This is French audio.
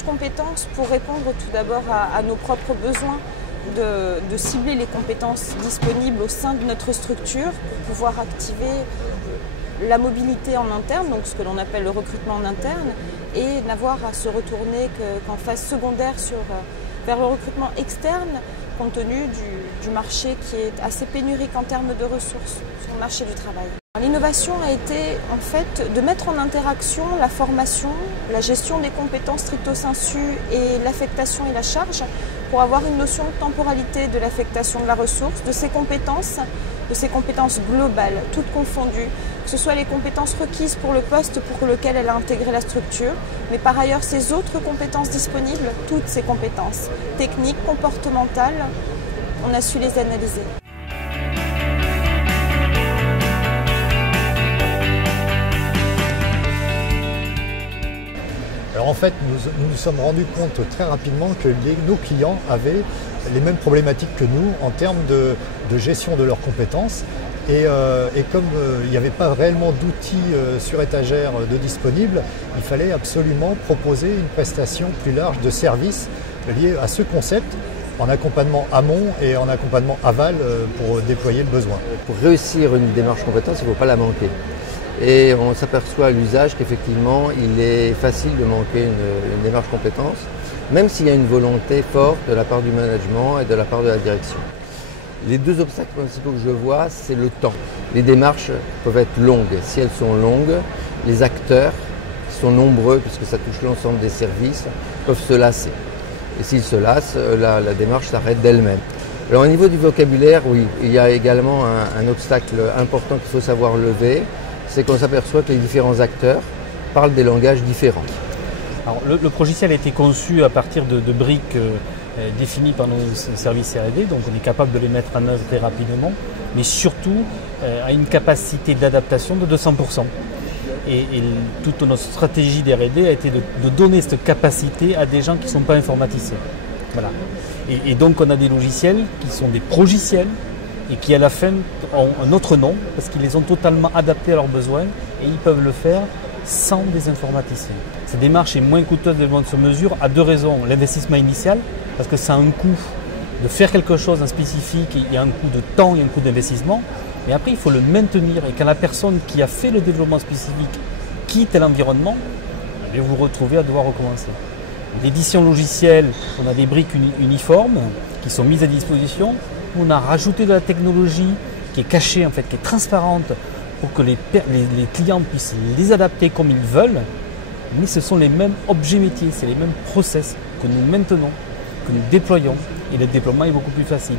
démarche compétences pour répondre tout d'abord à nos propres besoins, de cibler les compétences disponibles au sein de notre structure pour pouvoir activer la mobilité en interne, donc ce que l'on appelle le recrutement en interne, et n'avoir à se retourner qu'en phase secondaire vers le recrutement externe, compte tenu du marché qui est assez pénurique en termes de ressources sur le marché du travail. L'innovation a été en fait de mettre en interaction la formation, la gestion des compétences stricto sensu et l'affectation et la charge pour avoir une notion de temporalité de l'affectation de la ressource, de ses compétences globales, toutes confondues, que ce soit les compétences requises pour le poste pour lequel elle a intégré la structure, mais par ailleurs ses autres compétences disponibles, toutes ces compétences techniques, comportementales, on a su les analyser. Alors en fait, nous nous sommes rendus compte très rapidement que nos clients avaient les mêmes problématiques que nous en termes de gestion de leurs compétences. Et comme il n'y avait pas réellement d'outils sur étagère de disponibles, il fallait absolument proposer une prestation plus large de services liés à ce concept en accompagnement amont et en accompagnement aval pour déployer le besoin. Pour réussir une démarche compétence, il ne faut pas la manquer. Et on s'aperçoit à l'usage qu'effectivement, il est facile de manquer une démarche compétence, même s'il y a une volonté forte de la part du management et de la part de la direction. Les deux obstacles principaux que je vois, c'est le temps. Les démarches peuvent être longues. Si elles sont longues, les acteurs, qui sont nombreux, puisque ça touche l'ensemble des services, peuvent se lasser. Et s'ils se lassent, la démarche s'arrête d'elle-même. Alors au niveau du vocabulaire, oui, il y a également un obstacle important qu'il faut savoir lever. C'est qu'on s'aperçoit que les différents acteurs parlent des langages différents. Alors, le logiciel a été conçu à partir de briques définies par nos services R&D, donc on est capable de les mettre en œuvre très rapidement, mais surtout à une capacité d'adaptation de 200%. Et toute notre stratégie d'R&D a été de donner cette capacité à des gens qui ne sont pas informaticiens. Voilà. Et donc on a des logiciels qui sont des progiciels, et qui à la fin ont un autre nom parce qu'ils les ont totalement adaptés à leurs besoins et ils peuvent le faire sans des informaticiens. Cette démarche est moins coûteuse de vente sur mesure à deux raisons. L'investissement initial, parce que ça a un coût de faire quelque chose en spécifique, il y a un coût de temps et un coût d'investissement, mais après il faut le maintenir et quand la personne qui a fait le développement spécifique quitte l'environnement, vous vous retrouvez à devoir recommencer. L'édition logicielle, on a des briques uniformes qui sont mises à disposition. On a rajouté de la technologie qui est cachée, en fait, qui est transparente pour que les clients puissent les adapter comme ils veulent. Mais ce sont les mêmes objets métiers, c'est les mêmes process que nous maintenons, que nous déployons et le déploiement est beaucoup plus facile.